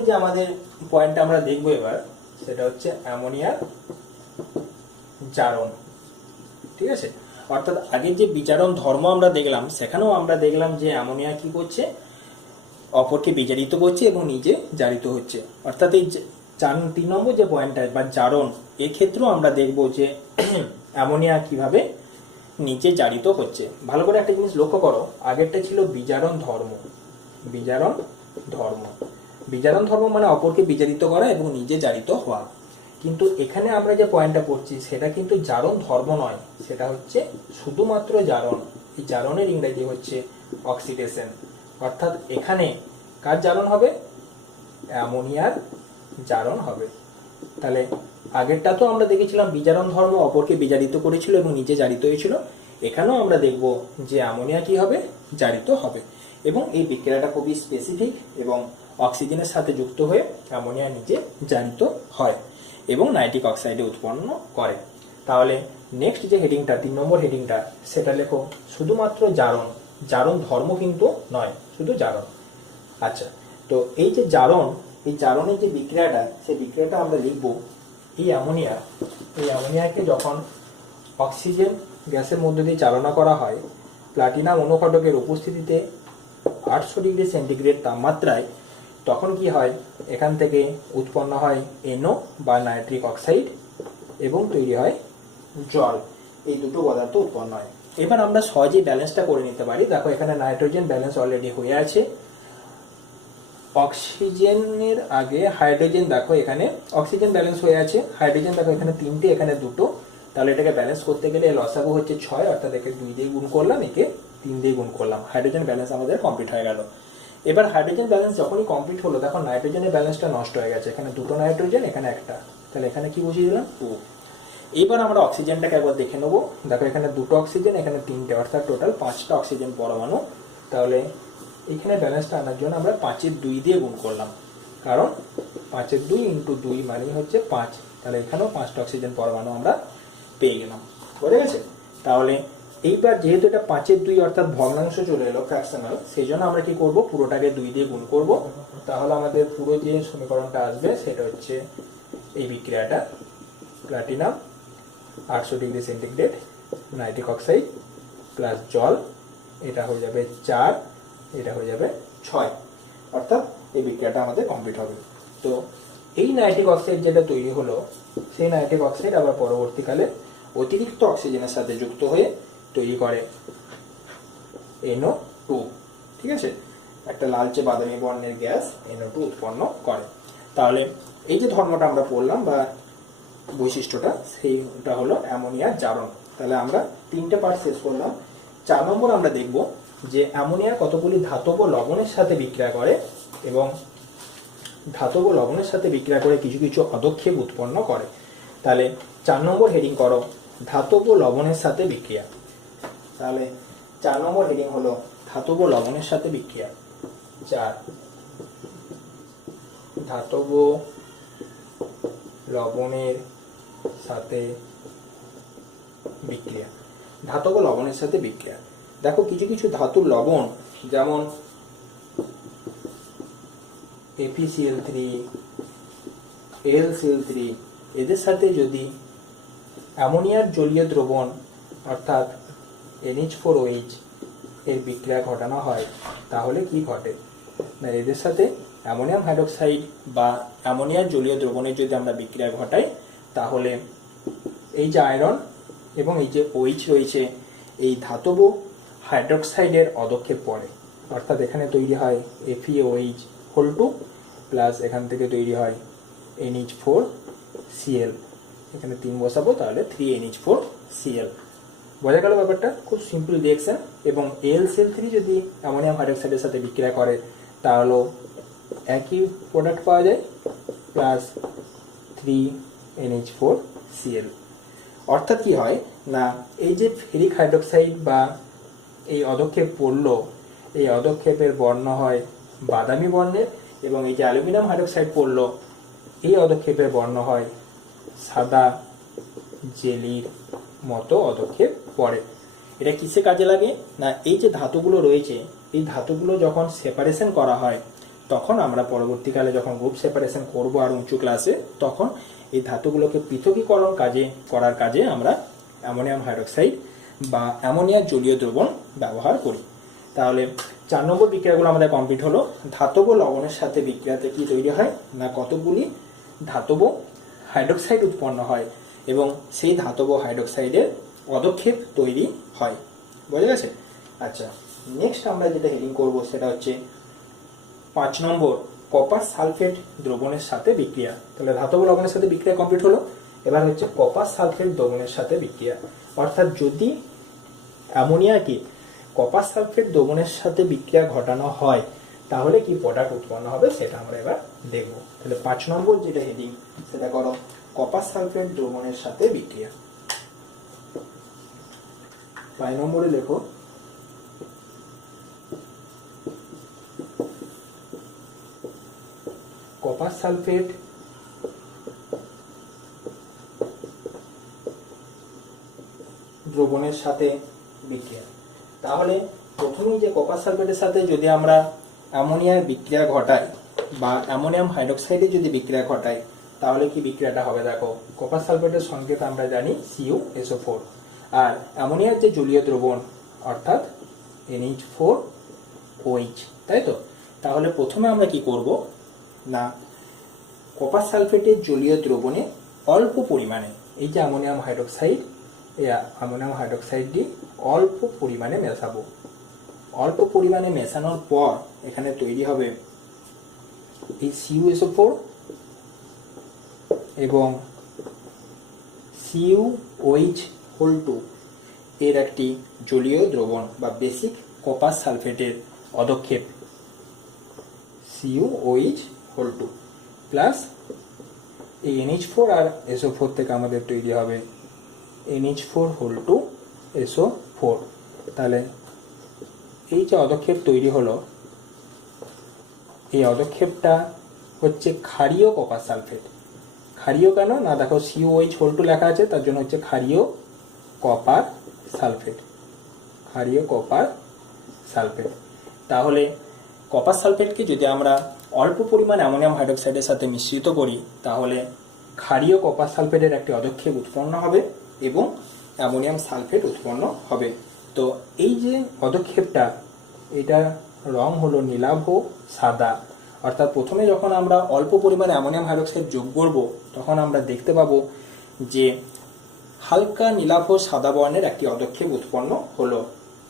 যে আমাদের পয়েন্টটা আমরা দেখবো এবার, সেটা হচ্ছে অ্যামোনিয়ার জারণ। ঠিক আছে, অর্থাৎ আগের যে বিজারণ ধর্ম আমরা দেখলাম সেখানেও আমরা দেখলাম যে অ্যামোনিয়া কি করছে, অপরকে বিজারিত করছে এবং নিজে জারিত হচ্ছে। অর্থাৎ এই 3 নম্বর যে পয়েন্টটা বা জারণ, এক্ষেত্রেও আমরা দেখব যে অ্যামোনিয়া কিভাবে নিচে জারিত হচ্ছে। ভালো করে একটা জিনিস লক্ষ্য করো, আগেরটা ছিল বিজারণ ধর্ম। বিজারণ ধর্ম, বিজারণ ধর্ম মানে অপরকে বিজারিত করা এবং নিজে জারিত হওয়া। কিন্তু এখানে আমরা যে পয়েন্টটা পড়ছি সেটা কিন্তু জারণ ধর্ম নয়, সেটা হচ্ছে শুধুমাত্র জারণ। এই জারণের ইংরেজি হচ্ছে অক্সিডেশন। অর্থাৎ এখানে কার জারণ হবে, অ্যামোনিয়ার জারণ হবে। তাহলে আগেরটা তো আমরা দেখেছিলাম বিজারণ ধর্ম অপরকে বিজারিত করেছিল এবং নিজে জারিত হয়েছিল, এখানেও আমরা দেখব যে অ্যামোনিয়া কি হবে, জারিত হবে। এবং এই বিক্রিয়াটা খুবই স্পেসিফিক এবং অক্সিজেনের সাথে যুক্ত হয়ে অ্যামোনিয়া নিজে জারিত হয় এবং নাইট্রিক অক্সাইডে উৎপন্ন করে। তাহলে নেক্সট যে হেডিংটা, 3 নম্বর হেডিংটা, সেটা লেখো শুধুমাত্র জারণ। জারণ ধর্ম কিন্তু নয়, শুধু জারণ। আচ্ছা, তো এই যে জারণ, এই জারণের যে বিক্রিয়াটা, সেই বিক্রিয়াটা আমরা লিখব এই অ্যামোনিয়াকে যখন অক্সিজেন গ্যাসের মধ্যে দিয়ে চালনা করা হয় প্লাটিনাম অনুঘটকের উপস্থিতিতে 800 ডিগ্রি সেন্টিগ্রেড তাপমাত্রায়, তখন কি হয়, এখান থেকে উৎপন্ন হয় NO বা নাইট্রিক অক্সাইড এবং তৈরি হয় জল। এই দুটো পদার্থ উৎপন্ন হয়। এবার আমরা সহজেই ব্যালেন্সটা করে নিতে পারি। দেখো এখানে নাইট্রোজেন ব্যালেন্স অলরেডি হয়ে আছে, অক্সিজেনের আগে হাইড্রোজেন, দেখো এখানে অক্সিজেন ব্যালেন্স হয়ে আছে, হাইড্রোজেন দেখো এখানে 3টে, এখানে 2টো। তাহলে এটাকে ব্যালেন্স করতে গেলে লসাগু হচ্ছে 6, অর্থাৎ একে 2 দিয়ে গুণ করলাম, একে 3 দিয়ে গুণ করলাম। হাইড্রোজেন ব্যালেন্স আমাদের কমপ্লিট হয়ে গেল। এবার হাইড্রোজেন ব্যালেন্স যখনই কমপ্লিট হলো, দেখো নাইট্রোজেনের ব্যালেন্সটা নষ্ট হয়ে গেছে, এখানে 2টো নাইট্রোজেন, এখানে 1টা, তাহলে এখানে কি বসিয়ে দিলাম, 2। এবার আমরা অক্সিজেনটাকে একবার দেখে নেবো। দেখো এখানে 2টো অক্সিজেন, এখানে 3টে, অর্থাৎ টোটাল 5টা অক্সিজেন পরমাণু। তাহলে এখানে ব্যালেন্সটা আনার জন্য আমরা 5 এর 2 দিয়ে গুণ করলাম, কারণ 5 এর 2 × 2 মানে হচ্ছে 5, তাহলে এখানেও 5টা অক্সিজেন পরমাণু আমরা পেয়ে গেলাম। বোঝা গেছে? তাহলে এইবার যেহেতু এটা 5-এর 2 অর্থাৎ ভগ্নাংশ চলে এলো, ফ্র্যাকশনাল, সেই জন্য আমরা কি করব, পুরোটাকে 2 দিয়ে গুণ করব। তাহলে আমাদের পুরো যে সমীকরণটা আসবে সেটা হচ্ছে এই বিক্রিয়াটা platinum 800 degree centigrade nitric oxide plus জল, এটা হয়ে যাবে 4, এটা হয়ে যাবে 6, অর্থাৎ এই বিক্রিয়াটা আমাদের কমপ্লিট হবে। তো এই নাইট্রিক অক্সাইড যেটা তৈরি হলো, সেই নাইট্রিক অক্সাইড আবার পরবর্তীকালে অতিরিক্ত অক্সিজেনের সাথে যুক্ত হয়ে তৈরি করে NO2। ঠিক আছে, একটা লালচে বাদামি বর্ণের গ্যাস NO2 উৎপন্ন করে। তাহলে এই যে ধর্মটা আমরা পড়লাম বা বৈশিষ্ট্যটা, সেইটা হলো অ্যামোনিয়ার জারণ। তাহলে আমরা 3টে পার্ট শেষ করলাম। 4 নম্বর আমরা দেখব যে অ্যামোনিয়া কতগুলি ধাতব লবণের সাথে বিক্রিয়া করে এবং ধাতব লবণের সাথে বিক্রিয়া করে কিছু কিছু অদক্ষেপ উৎপন্ন করে। তাহলে 4 নম্বর হেডিং করো ধাতব লবণের সাথে বিক্রিয়া। তাহলে 4 নম্বর হেডিং হলো ধাতব লবণের সাথে বিক্রিয়া। 4 ধাতব লবণের সাথে বিক্রিয়া। ধাতব লবণের সাথে বিক্রিয়া, দেখো কিছু কিছু ধাতুর লবণ যেমন FeCl3, AlCl3, এদের সাথে যদি অ্যামোনিয়ার জলীয় দ্রবণ অর্থাৎ NH4OH এর বিক্রিয়া ঘটানো হয়, তাহলে কি ঘটে না, এদের সাথে অ্যামোনিয়াম হাইড্রোক্সাইড বা অ্যামোনিয়ার জলীয় দ্রবণের যদি আমরা বিক্রিয়া ঘটাই, তাহলে এই যে আয়রন এবং এই যে OH রয়েছে, এই ধাতব হাইড্রোক্সাইডের অদক্ষেপ পড়ে, অর্থাৎ এখানে তৈরি হয় FeOH2 প্লাস এখান থেকে তৈরি হয় NH4Cl, এখানে 3 বসাবো তাহলে 3NH4Cl। বোঝা গেল ব্যাপারটা? খুব সিম্পল রিঅ্যাকশন। এবং AlCl3 যদি অ্যামোনিয়াম হাইড্রোক্সাইডের সাথে বিক্রিয়া করে তাহলেও একই প্রোডাক্ট পাওয়া যায়, প্লাস 3NH4Cl। অর্থাৎ কি হয় না, এই যে ফেরিক হাইড্রোক্সাইড বা এই অদক্ষেপ পড়লো, এই অদক্ষেপের বর্ণ হয় বাদামি বর্ণের, এবং এই যে অ্যালুমিনিয়াম হাইড্রোক্সাইড পড়লো, এই অদক্ষেপের বর্ণ হয় সাদা জেলির মতো অদক্ষেপ পড়ে। এটা কিসে কাজে লাগে না, এই যে ধাতুগুলো রয়েছে, এই ধাতুগুলো যখন সেপারেশন করা হয়, তখন আমরা পরবর্তীকালে যখন গ্রুপ সেপারেশন করব আর উঁচু ক্লাসে, তখন এই ধাতুগুলোকে পৃথকীকরণ করার কাজে আমরা অ্যামোনিয়াম হাইড্রোক্সাইড বা অ্যামোনিয়ার জলীয় দ্রবণ ব্যবহার করি। তাহলে 4 নম্বর বিক্রিয়াগুলো আমাদের কমপ্লিট হলো। ধাতব লবণের সাথে বিক্রিয়াতে কি তৈরি হয় না, কতগুলি ধাতব হাইড্রোক্সাইড উৎপন্ন হয় এবং সেই ধাতব হাইড্রোক্সাইডের পদক্ষেপ তৈরি হয়। বোঝা গেছে? আচ্ছা, নেক্সট আমরা যেটা হেডিং করব সেটা হচ্ছে 5 নম্বর কপার সালফেট দ্রবণের সাথে বিক্রিয়া। তাহলে ধাতব লবণের সাথে বিক্রিয়া কমপ্লিট হলো, এবার হচ্ছে কপার সালফেট দ্রবণের সাথে বিক্রিয়া। অর্থাৎ যদি অ্যামোনিয়াকে কপার সালফেট দ্রবণের সাথে বিক্রিয়া ঘটানো হয়, তাহলে কি প্রোডাক্ট উৎপন্ন হবে সেটা আমরা এবার দেখব। তাহলে 5 নম্বর যেটা হেডিং সেটা করো কপার সালফেট দ্রবণের সাথে বিক্রিয়া। 5 নম্বরে লেখো কপার সালফেট দ্রবণের সাথে বিক্রিয়া। তাহলে প্রথমেই যে কপার সালফেটের সাথে যদি আমরা অ্যামোনিয়ার বিক্রিয়া ঘটাই বা অ্যামোনিয়াম হাইড্রোক্সাইডের যদি বিক্রিয়া ঘটাই, তাহলে কি বিক্রিয়াটা হবে? দেখো, কপার সালফেটের সংকেত আমরা জানি CuSO4, আর অ্যামোনিয়ার যে জলীয় দ্রবণ অর্থাৎ NH4OH, তাই তো? তাহলে প্রথমে আমরা কি করব না, কপার সালফেটের জলীয় দ্রবণে অল্প পরিমাণে এই যে অ্যামোনিয়াম হাইড্রোক্সাইড, এই অ্যামোনিয়াম হাইড্রোক্সাইডটি অল্প পরিমাণে মেশাবো। অল্প পরিমাণে মেশানোর পর এখানে তৈরি হবে এই CuSO4 এবং CuOH2 এর একটি জলীয় দ্রবণ বা বেসিক কপার সালফেটের অদক্ষেপ CuOH2 প্লাস এই NH4 আর SO4 থেকে আমাদের তৈরি হবে NH4(2)SO4। তাহলে এই যে অদক্ষেপ তৈরি হলো, এই অদক্ষেপটা হচ্ছে ক্ষারীয় কপার সালফেট। ক্ষারীয় কেন না, দেখো COH হোল 2 লেখা আছে, তার জন্য হচ্ছে ক্ষারীয় কপার সালফেট। ক্ষারীয় কপার সালফেট। তাহলে কপার সালফেটকে যদি আমরা অল্প পরিমাণ অ্যামোনিয়াম হাইড্রোক্সাইডের সাথে মিশ্রিত করি তাহলে ক্ষারীয় কপার সালফেটের একটি অদক্ষেপ উৎপন্ন হবে এবং অ্যামোনিয়াম সালফেট উৎপন্ন হবে। তো এই যে পদক্ষেপটা, এটা রং হলো নীলাভ সাদা। অর্থাৎ প্রথমে যখন আমরা অল্প পরিমাণে অ্যামোনিয়াম হাইড্রোক্সাইড যোগ করব তখন আমরা দেখতে পাবো যে হালকা নীলাভ সাদা বর্ণের একটি অদক্ষেপ উৎপন্ন হলো।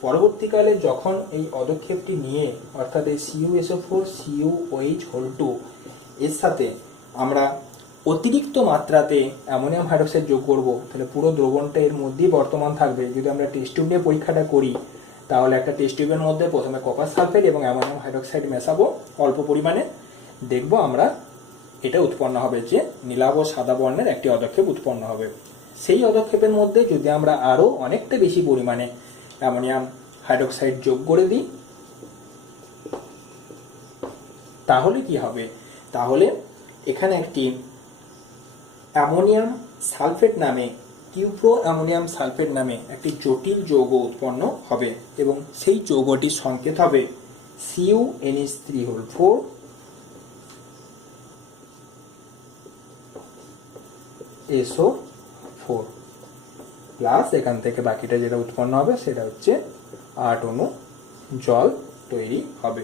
পরবর্তীকালে যখন এই অদক্ষেপটি নিয়ে অর্থাৎ এই CuSO4 CuOH হোল 2 এর সাথে আমরা অতিরিক্ত মাত্রাতে অ্যামোনিয়াম হাইড্রোক্সাইড যোগ করব, তাহলে পুরো দ্রবণটা এর মধ্যেই বর্তমান থাকবে। যদি আমরা টেস্ট টিউব নিয়ে পরীক্ষাটা করি তাহলে একটা টেস্ট টিউবের মধ্যে প্রথমে কপার সালফেট এবং অ্যামোনিয়াম হাইড্রোক্সাইড মেশাবো অল্প পরিমাণে, দেখবো আমরা এটা উৎপন্ন হবে যে নীলাভ সাদা বর্ণের একটি অদক্ষেপ উৎপন্ন হবে। সেই অদক্ষেপের মধ্যে যদি আমরা আরো অনেকটা বেশি পরিমাণে অ্যামোনিয়াম হাইড্রোক্সাইড যোগ করে দিই তাহলে কি হবে, তাহলে এখানে একটি অ্যামোনিয়াম সালফেট নামে কিউপ্রো অ্যামোনিয়াম সালফেট নামে একটি জটিল যৌগ উৎপন্ন হবে এবং সেই যৌগটির সংকেত হবে CuNH3 SO4 প্লাস এখান থেকে বাকিটা যেটা উৎপন্ন হবে সেটা হচ্ছে 8 অণু জল তৈরি হবে।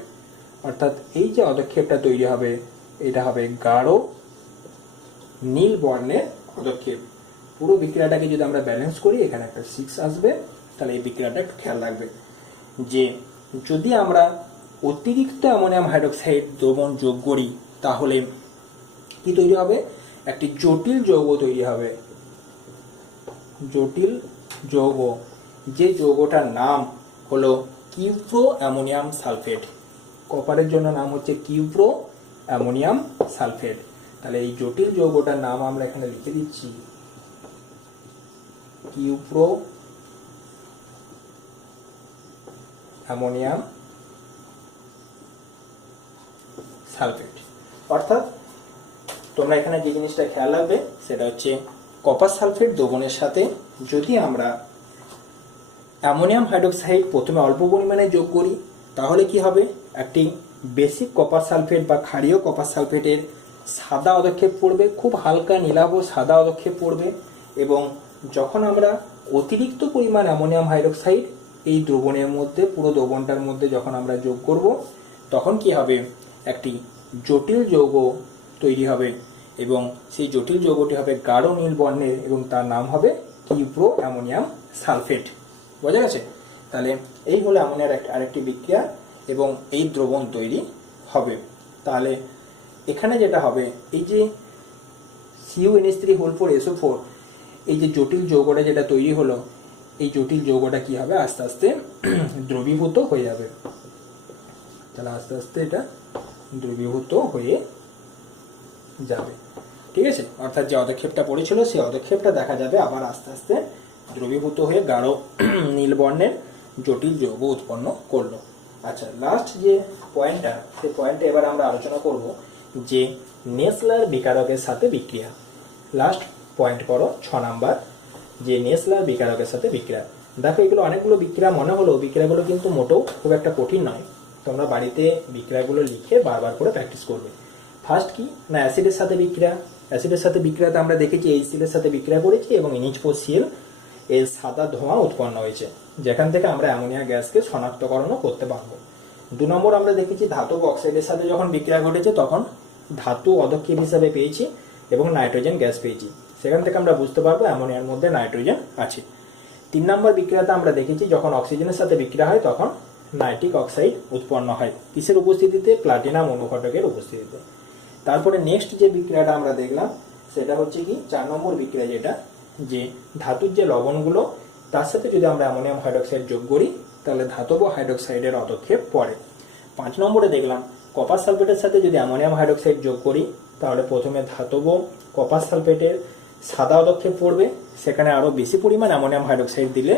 অর্থাৎ এই যে পদক্ষেপটা তৈরি হবে এটা হবে গাঢ় নীল বর্ণের পদক্ষেপ। পুরো বিক্রিয়াটাকে যদি আমরা ব্যালেন্স করি এখানে একটা 6 আসবে। তাহলে এই বিক্রিয়াটা একটু খেয়াল রাখবে যে যদি আমরা অতিরিক্ত অ্যামোনিয়াম হাইড্রোক্সাইড দ্রবণ যোগ করি তাহলে কি তৈরি হবে, একটি জটিল যৌগ তৈরি হবে। জটিল যৌগ, যে যৌগটার নাম হলো কিউপ্রো অ্যামোনিয়াম সালফেট। কপারের জন্য নাম হচ্ছে কিউপ্রো অ্যামোনিয়াম সালফেট। তাহলে এই জটিল যৌগটার নাম আমরা এখানে লিখে দিচ্ছি কিউপ্রো অ্যামোনিয়াম সালফেট। অর্থাৎ তোমরা এখানে যে জিনিসটা খেয়াল রাখবে সেটা হচ্ছে কপার সালফেট দ্রবণের সাথে যদি আমরা অ্যামোনিয়াম হাইড্রোক্সাইড প্রথমে অল্প পরিমাণে যোগ করি তাহলে কি হবে, একটি বেসিক কপার সালফেট বা ক্ষারীয় কপার সালফেটের সাদা অদক্ষেপ পড়বে, খুব হালকা নীলাভ সাদা অদক্ষেপ পড়বে। এবং যখন আমরা অতিরিক্ত পরিমাণ অ্যামোনিয়াম হাইড্রোক্সাইড এই দ্রবণের মধ্যে, পুরো দ্রবণটার মধ্যে যখন আমরা যোগ করব তখন কি হবে, একটি জটিল যৌগ তৈরি হবে এবং সেই জটিল যৌগটি হবে গাঢ় নীল বর্ণের এবং তার নাম হবে কিউপ্রো অ্যামোনিয়াম সালফেট। বোঝা গেছে? তাহলে এই হলো অ্যামোনিয়ার আরেকটি বিক্রিয়া এবং এই দ্রবণ তৈরি হবে। তাহলে এখানে যেটা হবে, এই যে CuNH3 SO4 এই যে জটিল যৌগটা যেটা তৈরি হলো, এই জটিল যৌগটা কি হবে, আস্তে আস্তে দ্রবীভূত হয়ে যাবে। তাহলে আস্তে আস্তে এটা দ্রবীভূত হয়ে যাবে। ঠিক আছে? অর্থাৎ যে পদক্ষেপটা পড়েছিল সেই পদক্ষেপটা দেখা যাবে আবার আস্তে আস্তে দ্রবীভূত হয়ে গাঢ় নীল বর্ণের জটিল যৌগ উৎপন্ন করলো। আচ্ছা, লাস্ট যে পয়েন্টটা, সেই পয়েন্টে এবার আমরা আলোচনা করব যে নেসলার বিকারকের সাথে বিক্রিয়া। লাস্ট পয়েন্ট করো 6 নাম্বার, যে নেসলার বিকারকের সাথে বিক্রিয়া। দেখো এগুলো অনেকগুলো বিক্রিয়া মনে হলো, বিক্রিয়াগুলো কিন্তু মোটেও খুব একটা কঠিন নয়। তোমরা বাড়িতে বিক্রিয়াগুলো লিখে বারবার করে প্র্যাকটিস করবে। ফার্স্ট কি না, অ্যাসিডের সাথে বিক্রিয়া। অ্যাসিডের সাথে বিক্রিয়াতে আমরা দেখেছি HCl এর সাথে বিক্রিয়া করেছি এবং NH4Cl এর সাদা ধোঁয়া উৎপন্ন হয়েছে, যেখান থেকে আমরা অ্যামোনিয়া গ্যাসকে শনাক্তকরণ করতে পারবো। 2 নম্বর আমরা দেখেছি ধাতব অক্সাইডের সাথে যখন বিক্রিয়া ঘটেছে তখন ধাতু অদক্ষেপ হিসাবে পেয়েছি এবং নাইট্রোজেন গ্যাস পেয়েছি, সেখান থেকে আমরা বুঝতে পারবো অ্যামোনিয়ার মধ্যে নাইট্রোজেন আছে। 3 নম্বর বিক্রিয়াতে আমরা দেখেছি যখন অক্সিজেনের সাথে বিক্রিয়া হয় তখন নাইট্রিক অক্সাইড উৎপন্ন হয়, কিসের উপস্থিতিতে, প্লাটিনাম অনুঘটকের উপস্থিতিতে। তারপরে নেক্সট যে বিক্রিয়াটা আমরা দেখলাম সেটা হচ্ছে কি 4 নম্বর বিক্রিয়া, যেটা যে ধাতুর যে লবণগুলো তার সাথে যদি আমরা অ্যামোনিয়াম হাইড্রোক্সাইড যোগ করি তাহলে ধাতব হাইড্রোক্সাইডের অদক্ষেপ পড়ে। 5 নম্বরে দেখলাম কপার সালফেটের সাথে যদি অ্যামোনিয়াম হাইড্রোক্সাইড যোগ করি তাহলে প্রথমে ধাতব কপার সালফেটের সাদা অদক্ষেপ পড়বে, সেখানে আরো বেশি পরিমাণ অ্যামোনিয়াম হাইড্রোক্সাইড দিলে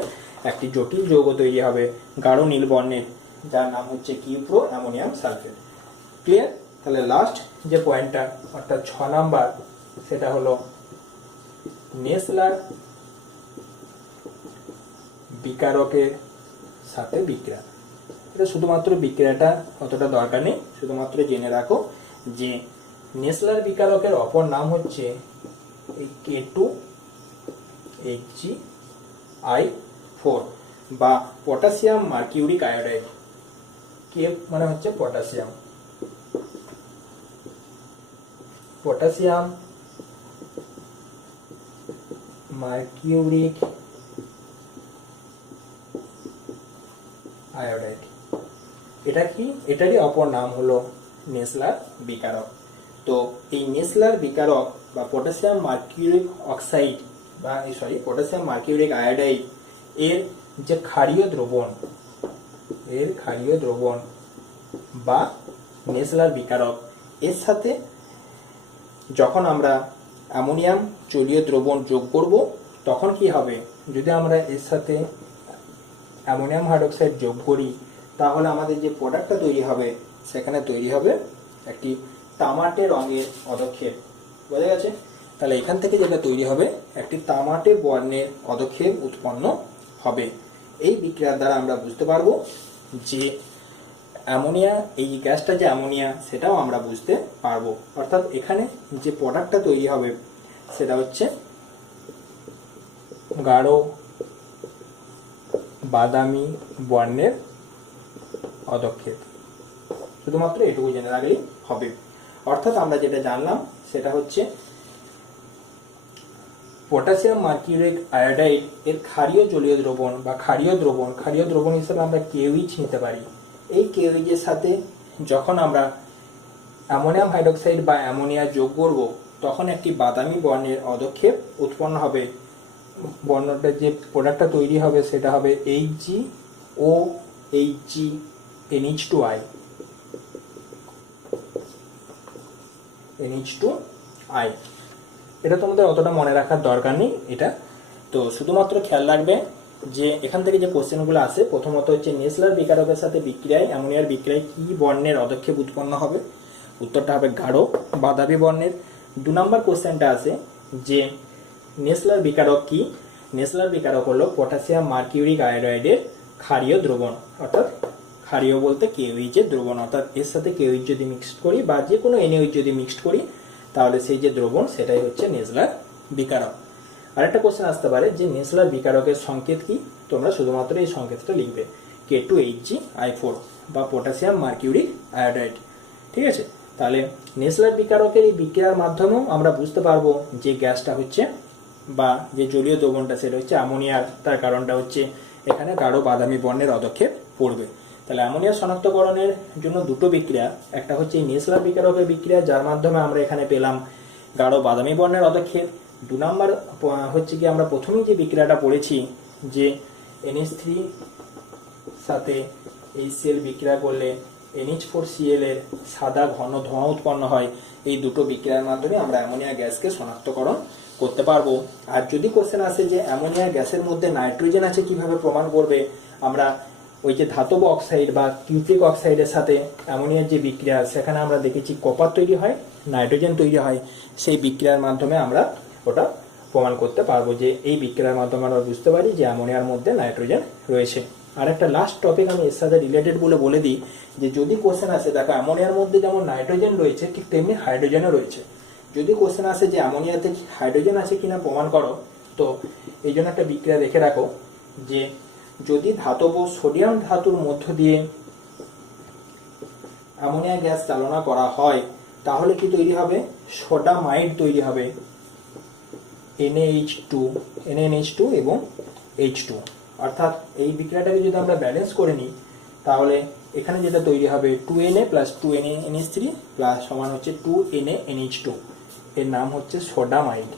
একটি জটিল যৌগ তৈরি হবে গাঢ় নীল বর্ণের, যার নাম হচ্ছে কিউপ্রো অ্যামোনিয়াম সালফেট। ক্লিয়ার? তাহলে লাস্ট যে পয়েন্টটা অর্থাৎ 6 নাম্বার, সেটা হলো নেসলার বিকারকের সাথে বিক্রিয়া। এটা শুধুমাত্র বিক্রিয়াটা অতটা দরকার নেই, শুধুমাত্র জেনে রাখো যে নেসলার বিকারকের অপর নাম হচ্ছে এই K2HgI4 বা পটাশিয়াম মার্কিউরিক আয়োডাইড। কে মানে হচ্ছে পটাশিয়াম, পটাশিয়াম মার্কিউরিক আয়োডাইড। এটা কি? এটারই অপর নাম হলো নেসলার বিকারক। তো এই নেসলার বিকারক বা পটাশিয়াম মার্কিউরিক অক্সাইড বা পটাশিয়াম মার্কিউরিক আয়োডাইড এর যে ক্ষারীয় দ্রবণ বা নেসলার বিকারক, এর সাথে যখন আমরা অ্যামোনিয়াম জলীয় দ্রবণ যোগ করব তখন কি হবে? যদি আমরা এর সাথে অ্যামোনিয়াম হাইড্রোক্সাইড যোগ করি তাহলে আমাদের যে প্রোডাক্টটা তৈরি হবে সেখানে তৈরি হবে একটি তামাটে রঙের পদক্ষেপ। বোঝা গেছে? তাহলে এখান থেকে যেটা তৈরি হবে একটি তামাটে বর্ণের পদক্ষেপ উৎপন্ন হবে। এই বিক্রিয়ার দ্বারা আমরা বুঝতে পারবো যে অ্যামোনিয়া, এই গ্যাসটা যে অ্যামোনিয়া সেটাও আমরা বুঝতে পারবো। অর্থাৎ এখানে যে প্রোডাক্টটা তৈরি হবে সেটা হচ্ছে গাঢ় বাদামি বর্ণের পদক্ষেপ। শুধুমাত্র এটুকু জেনে রাখলেই হবে। অর্থাৎ আমরা যেটা জানলাম সেটা হচ্ছে পটাশিয়াম মার্কিউরিক আয়োডাইড এর ক্ষারীয় জলীয় দ্রবণ বা ক্ষারীয় দ্রবণ হিসেবে আমরা KOH নিতে পারি। এই KOH এর সাথে যখন আমরা অ্যামোনিয়াম হাইড্রোক্সাইড বা অ্যামোনিয়া যোগ করব তখন একটি বাদামি বর্ণের পদক্ষেপ উৎপন্ন হবে। বর্ণটা যে প্রোডাক্টটা তৈরি হবে সেটা হবে HgOHgNH2i। NH2i এটা তোমাদের অতটা মনে রাখার দরকার নেই। এটা তো শুধুমাত্র খেয়াল রাখবে যে এখান থেকে যে কোশ্চেনগুলো আসে, প্রথমত হচ্ছে নেসলার বিকারকের সাথে বিক্রিয়ায় অ্যামোনিয়ার বিক্রিয়ায় কি বর্ণের পদক্ষেপ উৎপন্ন হবে? উত্তরটা হবে গাঢ় বাদামি বর্ণের। 2 নম্বর কোশ্চেনটা আসে যে নেসলার বিকারক কি? নেসলার বিকারক হলো পটাশিয়াম মার্কিউরিক আয়োডাইডের ক্ষারীয় দ্রবণ, অর্থাৎ ক্ষারীয় বলতে KOH এর দ্রবণ। অর্থাৎ এর সাথে KOH যদি মিক্সড করি বা যে কোনো NaOH যদি মিক্সড করি তাহলে সেই যে দ্রবণ সেটাই হচ্ছে নেসলার বিকারক। আরেকটা কোশ্চেন আসতে পারে যে নেসলার বিকারকের সংকেত কি? তোমরা শুধুমাত্র এই সংকেতটা লিখবে K2HgI4 বা পটাশিয়াম মার্কিউরিক আয়োডাইড। ঠিক আছে? তাহলে নেসলার বিকারকের এই বিক্রিয়ার মাধ্যমেও আমরা বুঝতে পারবো যে গ্যাসটা হচ্ছে বা যে জলীয় দ্রবণটা সেটা হচ্ছে অ্যামোনিয়ার। তার কারণটা হচ্ছে এখানে গাঢ় বাদামি বর্ণের পদক্ষেপ পড়বে। তাহলে অ্যামোনিয়া শনাক্তকরণের জন্য দুটো বিক্রিয়া, একটা হচ্ছে নেসলার বিকারকের বিক্রিয়া যার মাধ্যমে আমরা এখানে পেলাম গাঢ় বাদামি বর্ণের পদক্ষেপ। 2 নম্বর হচ্ছে কি আমরা প্রথমেই যে বিক্রিয়াটা পড়েছি যে NH3 সাথে HCl বিক্রিয়া করলে NH4Cl এর সাদা ঘন ধোঁয়া উৎপন্ন হয়। এই দুটো বিক্রিয়ার মাধ্যমে আমরা অ্যামোনিয়া গ্যাসকে শনাক্তকরণ করতে পারবো। আর যদি কোশ্চেন আসে যে অ্যামোনিয়া গ্যাসের মধ্যে নাইট্রোজেন আছে কিভাবে প্রমাণ করবে? আমরা ওই যে ধাতব অক্সাইড বা কিউপ্রিক অক্সাইডের সাথে অ্যামোনিয়ার যে বিক্রিয়া সেখানে আমরা দেখেছি কপার তৈরি হয়, নাইট্রোজেন তৈরি হয়। সেই বিক্রিয়ার মাধ্যমে আমরা ওটা প্রমাণ করতে পারবো যে এই বিক্রিয়ার মাধ্যমে আমরা বুঝতে পারি যে অ্যামোনিয়ার মধ্যে নাইট্রোজেন রয়েছে। আর একটা লাস্ট টপিক আমি এর সাথে রিলেটেড বলে দিই যে যদি কোশ্চেন আসে দেখো অ্যামোনিয়ার মধ্যে যেমন নাইট্রোজেন রয়েছে ঠিক তেমনি হাইড্রোজেনও রয়েছে। যদি কোশ্চেন আসে যে অ্যামোনিয়াতে হাইড্রোজেন আছে কিনা প্রমাণ করো, তো এই জন্য একটা বিক্রিয়া দেখে রাখো যে যদি ধাতব সোডিয়াম ধাতুর মধ্য দিয়ে অ্যামোনিয়া গ্যাস চালনা করা হয় তাহলে কি তৈরি হবে? সোডামাইড তৈরি হবে, NaNH2 এবং H2। অর্থাৎ এই বিক্রিয়াটাকে যদি আমরা ব্যালেন্স করে নিই তাহলে এখানে যেটা তৈরি হবে 2Na প্লাস 2NaNH3 প্লাস সমান হচ্ছে 2NaNH2। এর নাম হচ্ছে সোডামাইড।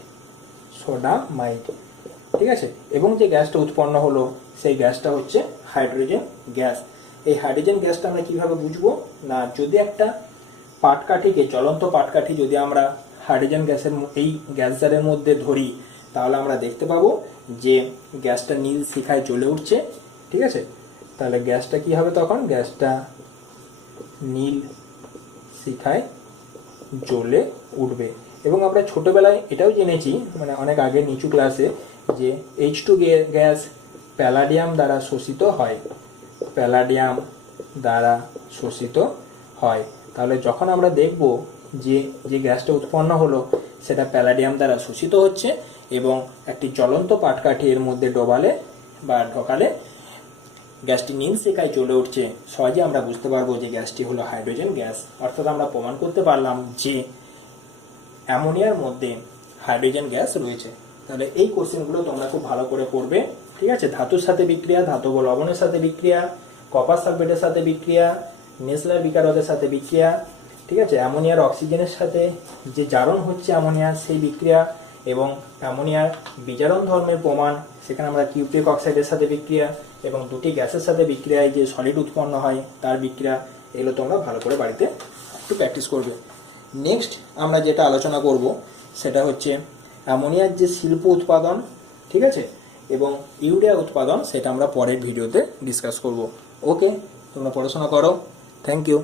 ঠিক আছে? এবং যে গ্যাসটা উৎপন্ন হলো সেই গ্যাসটা হচ্ছে হাইড্রোজেন গ্যাস। এই হাইড্রোজেন গ্যাসটা আমরা কিভাবে বুঝবো? না, যদি একটা পাটকাঠিকে, জ্বলন্ত পাটকাঠি যদি আমরা হাইড্রোজেন গ্যাসের এই গ্যাস জারের মধ্যে ধরি তাহলে আমরা দেখতে পাবো যে গ্যাসটা নীল শিখায় জ্বলে উঠছে। ঠিক আছে? তাহলে গ্যাসটা কি হবে তখন? গ্যাসটা নীল শিখায় জ্বলে উঠবে। এবং আমরা ছোটবেলায় এটাও জেনেছি, মানে অনেক আগে নিচু ক্লাসে, যে H2 গ্যাস প্যালাডিয়াম দ্বারা শোষিত হয়, প্যালাডিয়াম দ্বারা শোষিত হয়। তাহলে যখন আমরা দেখব যে যে গ্যাসটা উৎপন্ন হলো সেটা প্যালাডিয়াম দ্বারা শোষিত হচ্ছে এবং একটি জ্বলন্ত পাটকাঠি এর মধ্যে ডোবালে বা ঢোকালে গ্যাসটি নীল শিখায় চলে উঠছে, সহজে আমরা বুঝতে পারবো যে গ্যাসটি হলো হাইড্রোজেন গ্যাস। অর্থাৎ আমরা প্রমাণ করতে পারলাম যে অ্যামোনিয়ার মধ্যে হাইড্রোজেন গ্যাস রয়েছে। তাহলে এই কোশ্চেনগুলো তোমরা খুব ভালো করে পড়বে, ঠিক আছে। ধাতুর সাথে বিক্রিয়া, ধাতব লবণের সাথে বিক্রিয়া, কপার সালফেটের সাথে বিক্রিয়া, নেসলার বিকারকের সাথে বিক্রিয়া, ঠিক আছে। অ্যামোনিয়ার অক্সিজেনের সাথে যে জারণ হচ্ছে অ্যামোনিয়ার সেই বিক্রিয়া, এবং অ্যামোনিয়ার বিজারণ ধর্মের প্রমাণ, সেখানে আমরা কিউপ্রিক অক্সাইডের সাথে বিক্রিয়া, এবং দুটি গ্যাসের সাথে বিক্রিয়ায় যে সলিড উৎপন্ন হয় তার বিক্রিয়া, এগুলো তোমরা ভালো করে বাড়িতে একটু প্র্যাকটিস করবে। নেক্সট আমরা যেটা আলোচনা করব সেটা হচ্ছে অ্যামোনিয়ার যে শিল্প উৎপাদন, ঠিক আছে, এবং ইউরিয়া উৎপাদন, সেটা আমরা পরের ভিডিওতে ডিসকাস করব। ওকে, তোমরা পড়াশোনা করো। Thank you.